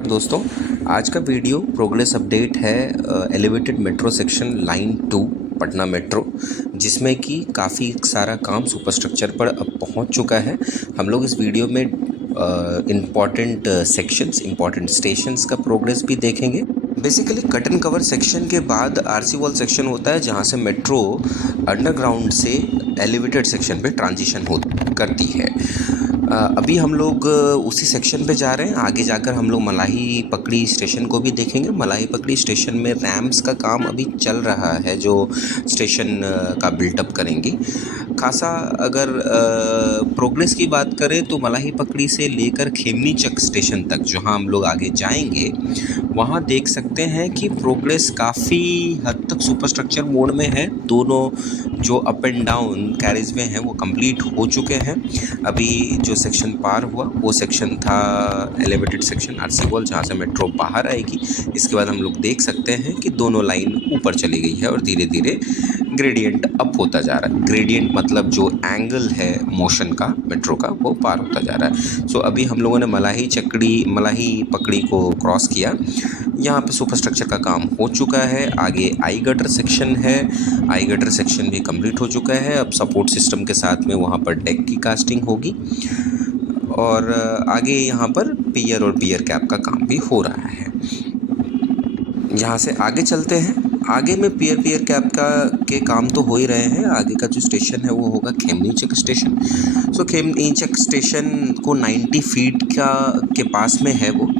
दोस्तों, आज का वीडियो प्रोग्रेस अपडेट है elevated metro section line 2 Patna metro, जिसमें कि काफ़ी सारा काम सुपरस्ट्रक्चर पर अब पहुंच चुका है। हम लोग इस वीडियो में इम्पॉर्टेंट सेक्शंस, इम्पॉर्टेंट स्टेशंस का प्रोग्रेस भी देखेंगे। Basically cut and cover section के बाद आरसी वॉल सेक्शन होता है, जहां से मेट्रो अंडरग्राउंड से एलिवेटेड सेक्शन पे ट्रांजिशन करती है। अभी हम लोग उसी सेक्शन पे जा रहे हैं। आगे जाकर हम लोग मलाही पकड़ी स्टेशन को भी देखेंगे। मलाही पकड़ी स्टेशन में रैम्प्स का काम अभी चल रहा है, जो स्टेशन का बिल्टअप करेंगी। खासा अगर प्रोग्रेस की बात करें तो मलाही पकड़ी से लेकर खेमनी चक स्टेशन तक जहां हम लोग आगे जाएंगे, वहां देख सकते हैं कि प्रोग्रेस काफ़ी हद तक सुपरस्ट्रक्चर मोड में है। दोनों जो अप एंड डाउन कैरेज में हैं वो कंप्लीट हो चुके हैं। अभी जो सेक्शन पार हुआ वो सेक्शन था एलिवेटेड सेक्शन आरसी वॉल, जहाँ से मेट्रो बाहर आएगी। इसके बाद हम लोग देख सकते हैं कि दोनों लाइन ऊपर चली गई है और धीरे धीरे ग्रेडियंट अप होता जा रहा है। ग्रेडियंट मतलब जो एंगल है मोशन का मेट्रो का, वो पार होता जा रहा है। सो अभी हम लोगों ने मलाही पकड़ी को क्रॉस किया। यहाँ पे सुपरस्ट्रक्चर का काम हो चुका है। आगे आई गटर सेक्शन है। आई गटर सेक्शन भी कंप्लीट हो चुका है। अब सपोर्ट सिस्टम के साथ में वहाँ पर डेक की कास्टिंग होगी और आगे यहाँ पर पियर और पियर कैप का काम भी हो रहा है। यहाँ से आगे चलते हैं। आगे में पियर कैप के काम तो हो ही रहे हैं। आगे का जो स्टेशन है वो होगा खेमनी चक स्टेशन। सो खेमनी चक स्टेशन को 90 फीट के पास में है वो,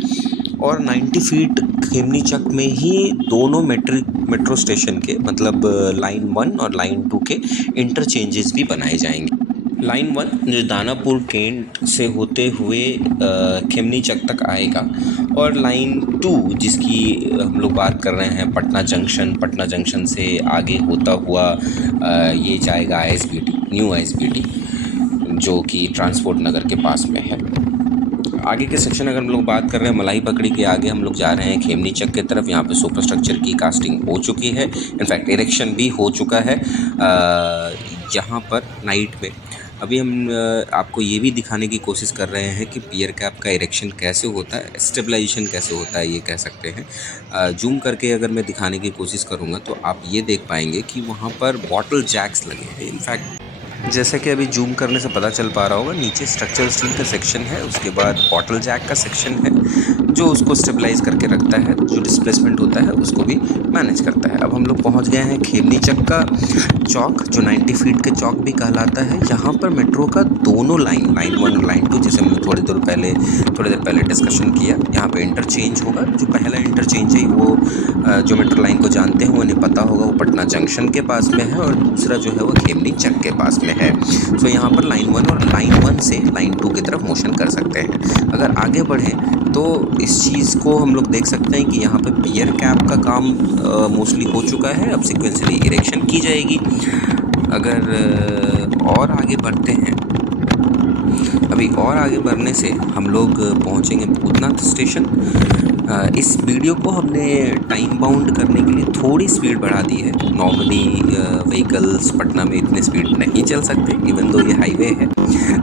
और 90 फीट खेमनी चक में ही दोनों मेट्रो स्टेशन के मतलब लाइन 1 और लाइन 2 के इंटरचेंजेस भी बनाए जाएंगे। लाइन 1 जो दानापुर कैंट से होते हुए खेमनी चक तक आएगा, और लाइन 2 जिसकी हम लोग बात कर रहे हैं पटना जंक्शन से आगे होता हुआ ये जाएगा आईएसबीटी, न्यू आईएसबीटी, जो कि ट्रांसपोर्ट नगर के पास में है। आगे के सेक्शन अगर हम लोग बात कर रहे हैं मलाही पकड़ी के आगे, हम लोग जा रहे हैं खेमनी चक की तरफ। यहाँ पे सुपरस्ट्रक्चर की कास्टिंग हो चुकी है, इनफैक्ट इरेक्शन भी हो चुका है। यहाँ पर नाइट में अभी हम आपको ये भी दिखाने की कोशिश कर रहे हैं कि पियर कैप का इरेक्शन कैसे होता है, स्टेबलाइजेशन कैसे होता है, ये कह सकते हैं। जूम करके अगर मैं दिखाने की कोशिश करूँगा तो आप ये देख पाएंगे कि वहाँ पर बॉटल जैक्स लगे हैं। इनफैक्ट जैसा कि अभी जूम करने से पता चल पा रहा होगा, नीचे स्ट्रक्चरल स्टील का सेक्शन है, उसके बाद बॉटल जैक का सेक्शन है जो उसको स्टेबलाइज करके रखता है, जो डिस्प्लेसमेंट होता है उसको भी मैनेज करता है। अब हम लोग पहुंच गए हैं खेमनी चक का चौक, जो 90 फीट के चौक भी कहलाता है। यहाँ पर मेट्रो का दोनों लाइन 1 और लाइन 2, जैसे हमने थोड़ी देर पहले डिस्कशन किया, यहाँ पे इंटरचेंज होगा। जो पहला इंटरचेंज है वो जो मेट्रो लाइन को जानते हैं उन्हें पता होगा, वो पटना जंक्शन के पास में है, और दूसरा जो है वो खेमनी चक के पास में है। तो यहाँ पर लाइन 1 और लाइन 1 से लाइन 2 की तरफ मोशन कर सकते हैं। अगर आगे बढ़ें तो इस चीज़ को हम लोग देख सकते हैं कि यहाँ पे पियर कैप का काम मोस्टली हो चुका है। अब सीक्वेंसली इरेक्शन की जाएगी। अगर और आगे बढ़ते हैं, अभी और आगे बढ़ने से हम लोग पहुँचेंगे भूतनाथ स्टेशन। इस वीडियो को हमने टाइम बाउंड करने के लिए थोड़ी स्पीड बढ़ा दी है। नॉर्मली व्हीकल्स पटना में इतने स्पीड नहीं चल सकते, इवन दो ये हाईवे है।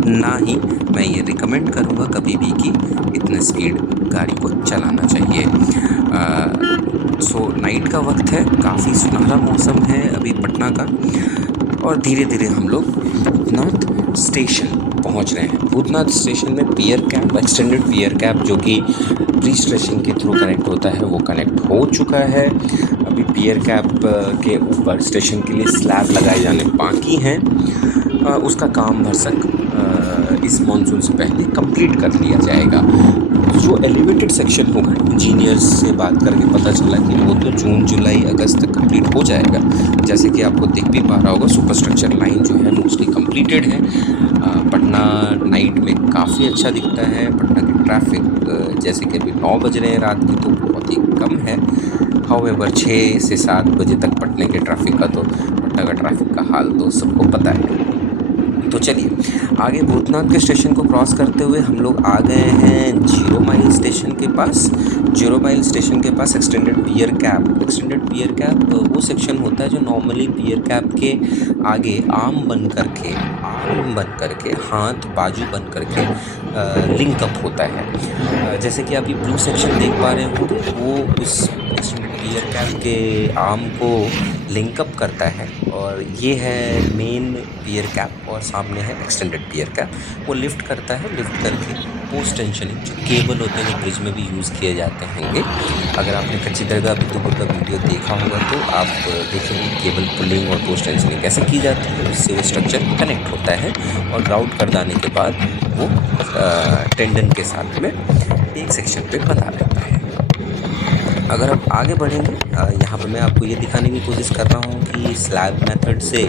ना ही मैं ये रिकमेंड करूँगा कभी भी कि इतने स्पीड गाड़ी को चलाना चाहिए। सो नाइट का वक्त है, काफ़ी सुनहरा मौसम है अभी पटना का, और धीरे धीरे हम लोग भूतनाथ स्टेशन पहुंच रहे हैं। भूतनाथ स्टेशन में पियर कैप, एक्सटेंडेड पियर कैप जो कि प्री स्ट्रेचिंग के थ्रू कनेक्ट होता है, वो कनेक्ट हो चुका है। अभी पियर कैप के ऊपर स्टेशन के लिए स्लैब लगाए जाने बाकी हैं। उसका काम भरसक इस मॉनसून से पहले कंप्लीट कर लिया जाएगा। जो एलिवेटेड सेक्शन होगा, इंजीनियर्स से बात करके पता चला कि वो तो जून जुलाई अगस्त तक कंप्लीट हो जाएगा। जैसे कि आपको दिख भी पा रहा होगा, सुपरस्ट्रक्चर लाइन जो है मोस्टली कंप्लीटेड है। पटना नाइट में काफ़ी अच्छा दिखता है। पटना की ट्रैफिक जैसे कि अभी 9 बज रहे हैं रात की, तो बहुत ही कम है। हाउएवर 6 से 7 बजे तक पटना के ट्रैफिक का, तो पटना का ट्रैफिक का हाल तो सबको पता है। तो चलिए आगे भूतनाथ के स्टेशन को क्रॉस करते हुए हम लोग आ गए हैं 0 माइल स्टेशन के पास। 0 माइल स्टेशन के पास एक्सटेंडेड पियर कैप वो सेक्शन होता है जो नॉर्मली पियर कैप के आगे आर्म बन करके हाथ बाजू बन करके लिंकअप होता है। जैसे कि आप ये ब्लू सेक्शन देख पा रहे होंगे वो उस एक्सटेंडेड पियर कैप के आर्म को लिंकअप करता है और ये है मेन पियर कैप और सामने है एक्सटेंडेड पियर कैप। वो लिफ्ट करता है, लिफ्ट करके पोस्ट टेंशनिंग जो केबल होते हैं जो ब्रिज में भी यूज़ किए जाते हैं। अगर आपने कच्ची दरगाह बिद्दुपुर का वीडियो देखा होगा तो आप देखेंगे केबल पुलिंग और पोस्ट टेंशनिंग कैसे की जाती है, उससे वो स्ट्रक्चर कनेक्ट होता है और ग्राउट कर जाने के बाद वो टेंडन के साथ में एक सेक्शन पे बंधा रहता है। अगर आप आगे बढ़ेंगे यहाँ पर मैं आपको ये दिखाने की कोशिश कर रहा हूँ कि स्लैब मेथड से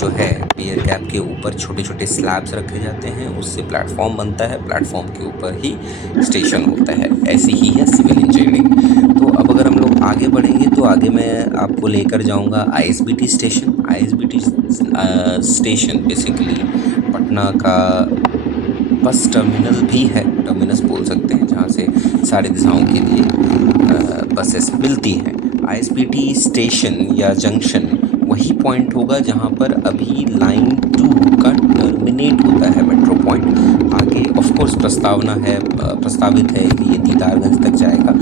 जो है पियर कैप के ऊपर छोटे छोटे स्लैब्स रखे जाते हैं, उससे प्लेटफॉर्म बनता है, प्लेटफॉर्म के ऊपर ही स्टेशन होता है। ऐसी ही है सिविल इंजीनियरिंग। तो अब अगर हम लोग आगे बढ़ेंगे तो आगे मैं आपको लेकर जाऊँगा ISBT station. ISBT station basically Patna का बस टर्मिनल भी है, टर्मिनस बोल सकते हैं, जहाँ से सारी दिशाओं के लिए बसेस मिलती हैं। ISBT स्टेशन या जंक्शन वही पॉइंट होगा जहाँ पर अभी लाइन 2 का टर्मिनेट होता है मेट्रो पॉइंट। आगे ऑफ कोर्स प्रस्तावित है कि ये दीदारगंज तक जाएगा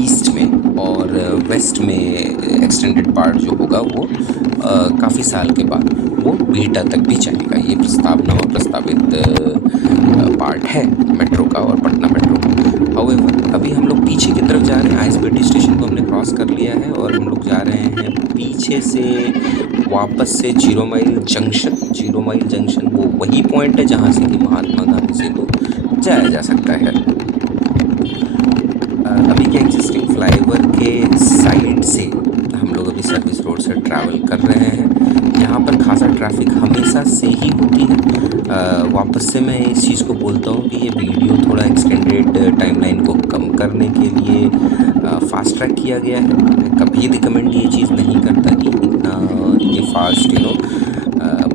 ईस्ट में, और वेस्ट में एक्सटेंडेड पार्ट जो होगा वो काफ़ी साल के बाद वो बीटा तक भी जाएगा। ये प्रस्तावना और प्रस्तावित पार्ट है मेट्रो का और पटना मेट्रो का। हाउएवर अभी हम लोग पीछे की तरफ जा रहे हैं। ISBT स्टेशन को हमने क्रॉस कर लिया है और हम लोग जा रहे हैं पीछे से वापस से 0 माइल जंक्शन। 0 माइल जंक्शन वो वही पॉइंट है जहाँ से कि महात्मा गांधी से तो जाया जा सकता है। अभी के एग्जिस्टिंग फ्लाईओवर के साइड से हम लोग अभी सर्विस रोड से ट्रैवल कर रहे हैं। यहाँ पर खासा ट्रैफिक हमेशा से ही होती है। वापस से मैं इस चीज़ को बोलता हूँ कि ये वीडियो थोड़ा एक्सटेंडेड टाइमलाइन को कम करने के लिए फास्ट ट्रैक किया गया है। मैं कभी रिकमेंड ये चीज़ नहीं करता कि इतना ये फास्ट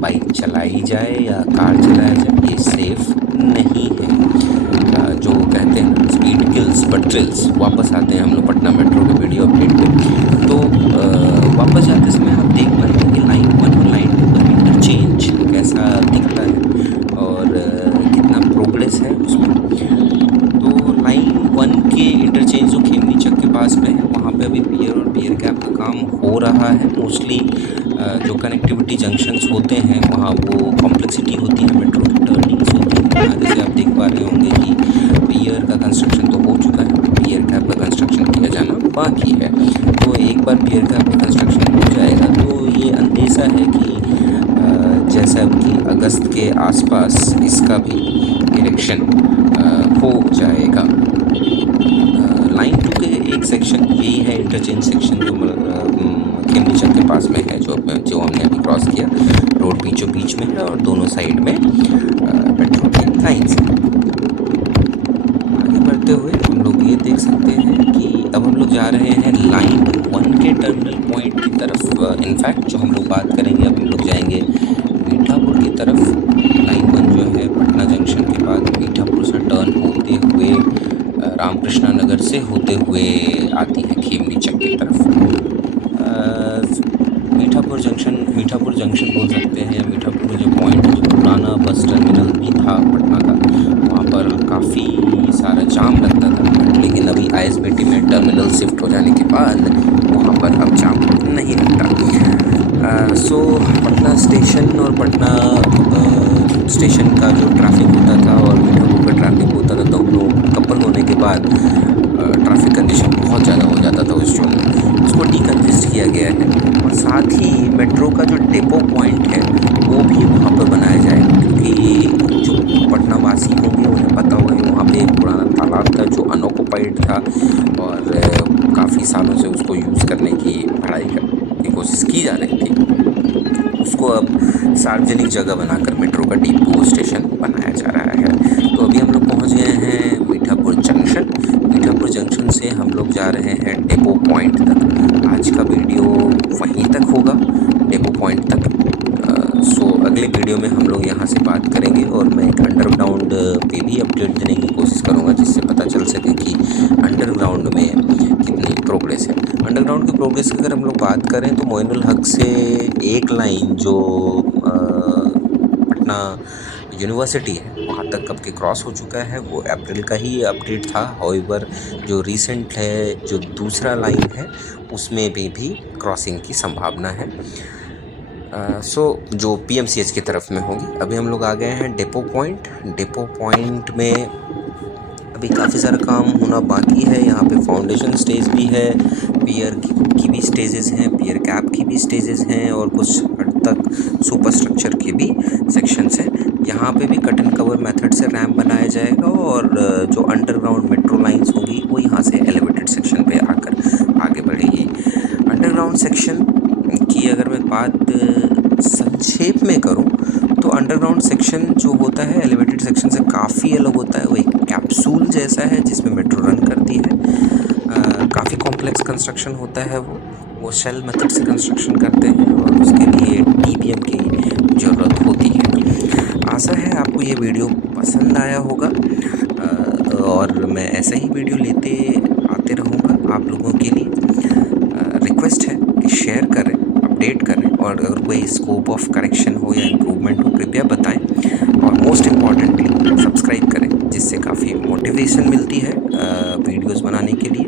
बाइक चलाई जाए या कार चलाया जाए, ये सेफ़ नहीं है। जो कहते हैं स्पीड किल्स बट थ्रिल्स। वापस आते हैं हम लोग पटना मेट्रो के वीडियो अपडेट पे। तो वापस जाते समय आप देख पाएंगे कि लाइन 1 और लाइन 2 का इंटरचेंज कैसा दिखता है और कितना प्रोग्रेस है उसमें। तो लाइन 1 के इंटरचेंज जो खेमनी चक के पास में है वहाँ पे अभी पियर और पियर कैप का काम हो रहा है। मोस्टली जो कनेक्टिविटी जंक्शंस होते हैं वहाँ वो कॉम्प्लेक्सिटी होती है, मेट्रो की टर्निंग्स होती हैं। जैसे आप देख पा रहे होंगे कि पियर का कंस्ट्रक्शन तो हो चुका है, पियर कैप का कंस्ट्रक्शन किया जाना बाकी है। तो एक बार पियर कैप का कंस्ट्रक्शन हो जाएगा तो ये अंदेशा है कि जैसा कि अगस्त के आसपास इसका भी इरेक्शन हो जाएगा। लाइन 2 के एक सेक्शन यही है इंटरचेंज सेक्शन जो खेमनी चक के पास में है, जो हमने अभी क्रॉस किया। रोड बीचों बीच में है और दोनों साइड में मेट्रो की लाइन्स हैं। आगे बढ़ते हुए हम लोग ये देख सकते हैं कि अब हम लोग जा रहे हैं लाइन 1 के टर्मिनल पॉइंट की तरफ। इनफैक्ट जो हम लोग बात करेंगे अब हम लोग जाएंगे मीठापुर की तरफ। लाइन 1 जो है पटना जंक्शन के बाद मीठापुर से टर्न होते हुए रामकृष्णा नगर से होते हुए आती है खेमनी चक की तरफ। मीठापुर जंक्शन बोल सकते हैं या मीठापुर में जो पॉइंट है, जो पुराना बस टर्मिनल भी था पटना का, वहाँ पर काफ़ी सारा जाम लगता था। लेकिन अभी ISBT में टर्मिनल शिफ्ट हो जाने के बाद वहाँ पर अब जाम नहीं लगता। पटना स्टेशन और पटना स्टेशन का जो ट्रैफिक होता था और मीठापुर का ट्रैफिक होता था, दोनों कपल होने के बाद ट्रैफिक कंडीशन बहुत ज़्यादा हो जाता था उस जोन में। उसको डीकंजेस्ट किया गया है और साथ ही मेट्रो का जो डेपो पॉइंट है वो भी वहाँ पर बनाया जाएगा, क्योंकि जो पटना वासी होंगे उन्हें पता होगा कि वहाँ पे एक पुराना तालाब था जो अनऑक्युपाइड था और काफ़ी सालों से उसको यूज़ करने की पढ़ाई की कोशिश की जा रही थी। उसको अब सार्वजनिक जगह बनाकर मेट्रो का डिपो स्टेशन बनाया जा रहा है। तो अभी हम लोग पहुँच गए हैं मीठापुर जंक्शन। मीठापुर जंक्शन से हम लोग जा रहे हैं डेपो पॉइंट तक। आज का वीडियो वहीं तक होगा, डेपो पॉइंट तक। अगले वीडियो में हम लोग यहाँ से बात करेंगे और मैं एक अंडरग्राउंड पे भी अपडेट देने की कोशिश करूँगा, जिससे पता चल सके कि अंडरग्राउंड में कितनी प्रोग्रेस है। अंडरग्राउंड की प्रोग्रेस की अगर हम लोग बात करें तो मोइनुल हक से एक लाइन जो पटना यूनिवर्सिटी है वहाँ तक कब के क्रॉस हो चुका है, वो अप्रैल का ही अपडेट था। हाउएवर जो रिसेंट है, जो दूसरा लाइन है, उसमें भी क्रॉसिंग की संभावना है। जो पीएमसीएच की तरफ में होगी। अभी हम लोग आ गए हैं डेपो पॉइंट। डेपो पॉइंट में अभी काफ़ी सारा काम होना बाकी है। यहाँ पे फाउंडेशन स्टेज भी है, पियर की भी स्टेजेस हैं, पियर कैप की भी स्टेजेस हैं और कुछ हद तक सुपर स्ट्रक्चर के भी सेक्शंस हैं। यहाँ पे भी कट एंड कवर मेथड से रैम्प बनाया जाएगा और जो अंडरग्राउंड मेट्रो लाइंस होंगी वो यहाँ से एलिवेटेड सेक्शन पे आकर आगे बढ़ेगी। अंडरग्राउंड सेक्शन की अगर मैं बात संक्षेप में करूँ तो अंडरग्राउंड सेक्शन जो होता है एलिवेटेड सेक्शन से काफ़ी अलग होता है। वो एक कैप्सूल जैसा है जिसमें मेट्रो रन करती है। काफ़ी कॉम्प्लेक्स कंस्ट्रक्शन होता है। वो शेल मेथड से कंस्ट्रक्शन करते हैं और उसके लिए टीबीएम की ज़रूरत होती है। आशा है आपको ये वीडियो पसंद आया होगा और मैं ऐसा ही वीडियो लेते आते रहूँगा आप लोगों के लिए। रिक्वेस्ट है कि शेयर करें, अपडेट करें और अगर कोई स्कोप ऑफ करेक्शन हो या इम्प्रूवमेंट हो कृपया बताएं और मोस्ट इम्पॉर्टेंटली सब्सक्राइब करें, जिससे काफ़ी मोटिवेशन मिलती है वीडियोस बनाने के लिए।